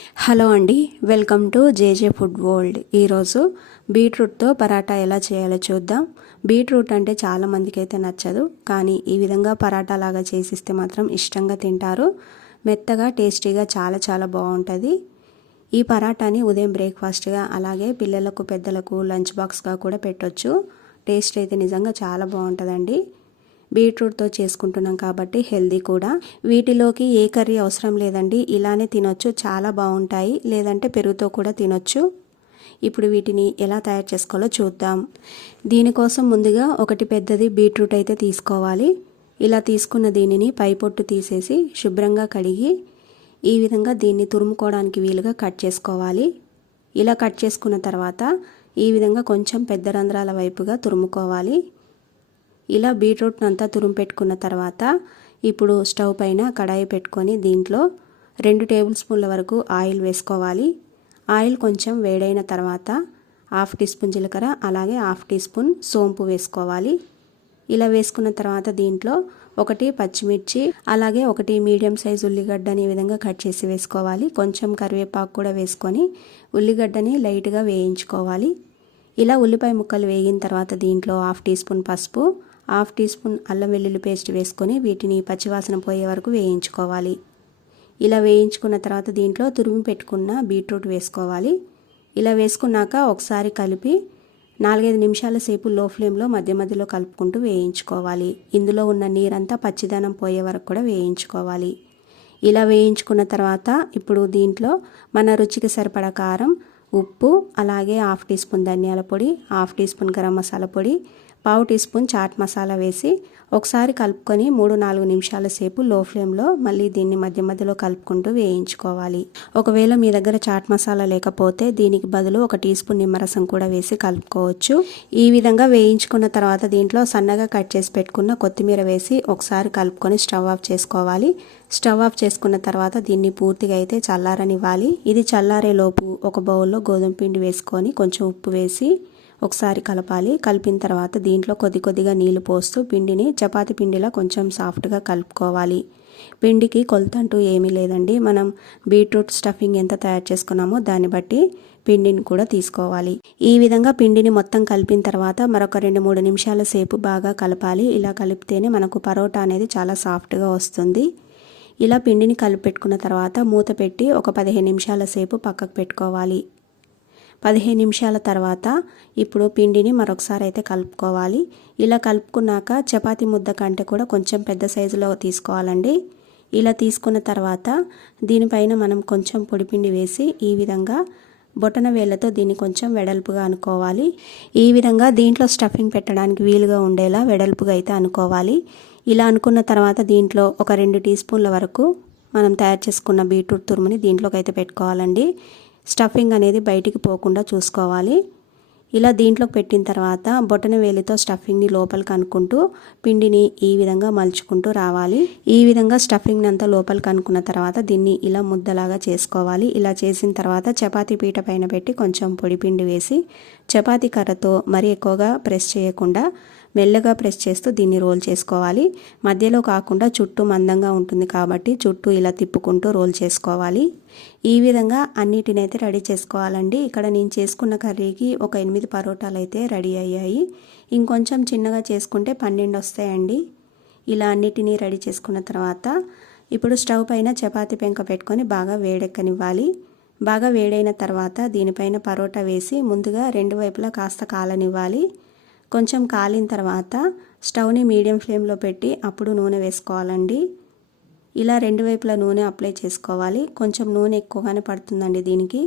Hello అండి, welcome to JJ food world. ఈరోజు బీట్రూట్తో పరాటా ఎలా చేయాలో చూద్దాం. బీట్రూట్ అంటే చాలామందికి అయితే నచ్చదు, కానీ ఈ విధంగా పరాటా లాగా చేసిస్తే మాత్రం ఇష్టంగా తింటారు. మెత్తగా టేస్టీగా చాలా బాగుంటుంది. ఈ పరాటాని ఉదయం బ్రేక్ఫాస్ట్గా, అలాగే పిల్లలకు పెద్దలకు లంచ్ బాక్స్గా కూడా పెట్టొచ్చు. టేస్ట్ అయితే నిజంగా చాలా బాగుంటుందండి. బీట్రూట్తో చేసుకుంటున్నాం కాబట్టి హెల్దీ కూడా. వీటిలోకి ఏ కర్రీ అవసరం లేదండి, ఇలానే తినొచ్చు, చాలా బాగుంటాయి. లేదంటే పెరుగుతో కూడా తినొచ్చు. ఇప్పుడు వీటిని ఎలా తయారు చేసుకోవాలో చూద్దాం. దీనికోసం ముందుగా ఒకటి పెద్దది బీట్రూట్ అయితే తీసుకోవాలి. ఇలా తీసుకున్న దీనిని పై పొట్టు తీసేసి శుభ్రంగా కడిగి ఈ విధంగా దీన్ని తురుముకోవడానికి వీలుగా కట్ చేసుకోవాలి. ఇలా కట్ చేసుకున్న తర్వాత ఈ విధంగా కొంచెం పెద్ద రంధ్రాల వైపుగా తురుముకోవాలి. ఇలా బీట్రూట్ని అంతా తురుము పెట్టుకున్న తర్వాత ఇప్పుడు స్టవ్ పైన కడాయి పెట్టుకొని దీంట్లో 2 టేబుల్ స్పూన్ల వరకు ఆయిల్ వేసుకోవాలి. ఆయిల్ కొంచెం వేడైన తర్వాత 1/2 టీ స్పూన్ జీలకర్ర, అలాగే 1/2 టీ స్పూన్ సోంపు వేసుకోవాలి. ఇలా వేసుకున్న తర్వాత దీంట్లో 1 పచ్చిమిర్చి, అలాగే 1 మీడియం సైజ్ ఉల్లిగడ్డని ఈ విధంగా కట్ చేసి వేసుకోవాలి. కొంచెం కరివేపాకు కూడా వేసుకొని ఉల్లిగడ్డని లైట్గా వేయించుకోవాలి. ఇలా ఉల్లిపాయ ముక్కలు వేగిన తర్వాత దీంట్లో 1/2 టీ స్పూన్ పసుపు, 1/2 టీ స్పూన్ అల్లం వెల్లుల్లి పేస్ట్ వేసుకొని వీటిని పచ్చివాసన పోయే వరకు వేయించుకోవాలి. ఇలా వేయించుకున్న తర్వాత దీంట్లో తురిమి పెట్టుకున్న బీట్రూట్ వేసుకోవాలి. ఇలా వేసుకున్నాక ఒకసారి కలిపి 4-5 నిమిషాల సేపు లో ఫ్లేమ్లో మధ్యలో కలుపుకుంటూ వేయించుకోవాలి. ఇందులో ఉన్న నీరంతా పచ్చిదనం పోయే వరకు కూడా వేయించుకోవాలి. ఇలా వేయించుకున్న తర్వాత ఇప్పుడు దీంట్లో మన రుచికి సరిపడా కారం, ఉప్పు, అలాగే 1/2 టీ స్పూన్ ధనియాల పొడి, 1/2 టీ స్పూన్ గరం మసాలా పొడి, 1/2 టీ స్పూన్ చాట్ మసాలా వేసి ఒకసారి కలుపుకొని 3-4 నిమిషాల సేపు లో ఫ్లేమ్లో మళ్ళీ దీన్ని మధ్యలో కలుపుకుంటూ వేయించుకోవాలి. ఒకవేళ మీ దగ్గర చాట్ మసాలా లేకపోతే దీనికి బదులు 1 టీ స్పూన్ నిమ్మరసం కూడా వేసి కలుపుకోవచ్చు. ఈ విధంగా వేయించుకున్న తర్వాత దీంట్లో సన్నగా కట్ చేసి పెట్టుకున్న కొత్తిమీర వేసి ఒకసారి కలుపుకొని స్టవ్ ఆఫ్ చేసుకోవాలి. స్టవ్ ఆఫ్ చేసుకున్న తర్వాత దీన్ని పూర్తిగా అయితే చల్లారనివ్వాలి. ఇది చల్లారే లోపు ఒక బౌల్లో గోధుమ పిండి వేసుకొని కొంచెం ఉప్పు వేసి ఒకసారి కలపాలి. కలిపిన తర్వాత దీంట్లో కొద్దిగా నీళ్లు పోస్తూ పిండిని చపాతీ పిండిలా కొంచెం సాఫ్ట్గా కలుపుకోవాలి. పిండికి కొలత అంటూ ఏమీ లేదండి. మనం బీట్రూట్ స్టఫింగ్ ఎంత తయారు చేసుకున్నామో దాన్ని బట్టి పిండిని కూడా తీసుకోవాలి. ఈ విధంగా పిండిని మొత్తం కలిపిన తర్వాత మరొక 2-3 నిమిషాల సేపు బాగా కలపాలి. ఇలా కలిపితేనే మనకు పరోటా అనేది చాలా సాఫ్ట్గా వస్తుంది. ఇలా పిండిని కలిపి పెట్టుకున్న తర్వాత మూత పెట్టి ఒక 15 నిమిషాల సేపు పక్కకు పెట్టుకోవాలి. 15 నిమిషాల తర్వాత ఇప్పుడు పిండిని మరొకసారి అయితే కలుపుకోవాలి. ఇలా కలుపుకున్నాక చపాతీ ముద్ద కంటే కూడా కొంచెం పెద్ద సైజులో తీసుకోవాలండి. ఇలా తీసుకున్న తర్వాత దీనిపైన మనం కొంచెం పొడిపిండి వేసి ఈ విధంగా బొటన వేళ్ళతో దీన్ని కొంచెం వెడల్పుగా అనుకోవాలి. ఈ విధంగా దీంట్లో స్టఫింగ్ పెట్టడానికి వీలుగా ఉండేలా వెడల్పుగా అయితే అనుకోవాలి. ఇలా అనుకున్న తర్వాత దీంట్లో ఒక 2 టీ స్పూన్ల వరకు మనం తయారు చేసుకున్న బీట్రూట్ తురుముని దీంట్లోకి అయితే పెట్టుకోవాలండి. స్టఫింగ్ అనేది బయటికి పోకుండా చూసుకోవాలి. ఇలా దీంట్లోకి పెట్టిన తర్వాత బొటన వేలితో స్టఫింగ్ని లోపలికి అనుకుంటూ పిండిని ఈ విధంగా మలుచుకుంటూ రావాలి. ఈ విధంగా స్టఫింగ్ అంతా లోపలికి అనుకున్న తర్వాత దీన్ని ఇలా ముద్దలాగా చేసుకోవాలి. ఇలా చేసిన తర్వాత చపాతీ పీట పైన పెట్టి కొంచెం పొడి పిండి వేసి చపాతీ కర్రతో మరీ ఎక్కువగా ప్రెస్ చేయకుండా మెల్లగా ప్రెస్ చేస్తూ దీన్ని రోల్ చేసుకోవాలి. మధ్యలో కాకుండా చుట్టూ మందంగా ఉంటుంది కాబట్టి చుట్టూ ఇలా తిప్పుకుంటూ రోల్ చేసుకోవాలి. ఈ విధంగా అన్నిటినైతే రెడీ చేసుకోవాలండి. ఇక్కడ నేను చేసుకున్న కర్రీకి ఒక 8 పరోటాలు అయితే రెడీ అయ్యాయి. ఇంకొంచెం చిన్నగా చేసుకుంటే 12 వస్తాయండి. ఇలా అన్నిటినీ రెడీ చేసుకున్న తర్వాత ఇప్పుడు స్టవ్ పైన చపాతీ పెంక పెట్టుకొని బాగా వేడెక్కనివ్వాలి. బాగా వేడైన తర్వాత దీనిపైన పరోటా వేసి ముందుగా 2 వైపులా కాస్త కాలనివ్వాలి. కొంచెం కాలిన తర్వాత స్టవ్ని మీడియం ఫ్లేమ్లో పెట్టి అప్పుడు నూనె వేసుకోవాలండి. ఇలా 2 వైపులా నూనె అప్లై చేసుకోవాలి. కొంచెం నూనె ఎక్కువగానే పడుతుందండి దీనికి.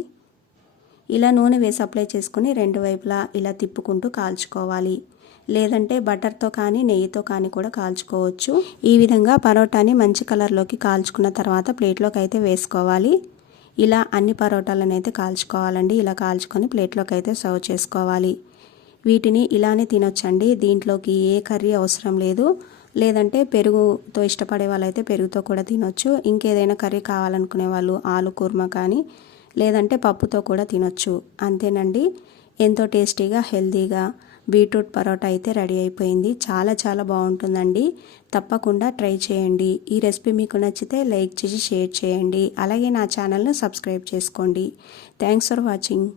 ఇలా నూనె వేసి అప్లై చేసుకుని 2 వైపులా ఇలా తిప్పుకుంటూ కాల్చుకోవాలి. లేదంటే బటర్తో కానీ నెయ్యితో కానీ కూడా కాల్చుకోవచ్చు. ఈ విధంగా పరోటాని మంచి కలర్లోకి కాల్చుకున్న తర్వాత ప్లేట్లోకి అయితే వేసుకోవాలి. ఇలా అన్ని పరోటాలను అయితే కాల్చుకోవాలండి. ఇలా కాల్చుకొని ప్లేట్లోకి అయితే సర్వ్ చేసుకోవాలి. వీటిని ఇలానే తినొచ్చండి. దీంట్లోకి ఏ కర్రీ అవసరం లేదు. లేదంటే పెరుగుతో ఇష్టపడే వాళ్ళైతే పెరుగుతో కూడా తినొచ్చు. ఇంకేదైనా కర్రీ కావాలనుకునే వాళ్ళు ఆలు కుర్మా కానీ లేదంటే పప్పుతో కూడా తినొచ్చు. అంతేనండి. ఎంతో టేస్టీగా, హెల్తీగా బీట్రూట్ పరోటా అయితే రెడీ అయిపోయింది. చాలా బాగుంటుందండి. తప్పకుండా ట్రై చేయండి. ఈ రెసిపీ మీకు నచ్చితే లైక్ చేసి షేర్ చేయండి. అలాగే నా ఛానల్ను సబ్స్క్రైబ్ చేసుకోండి. Thanks for watching.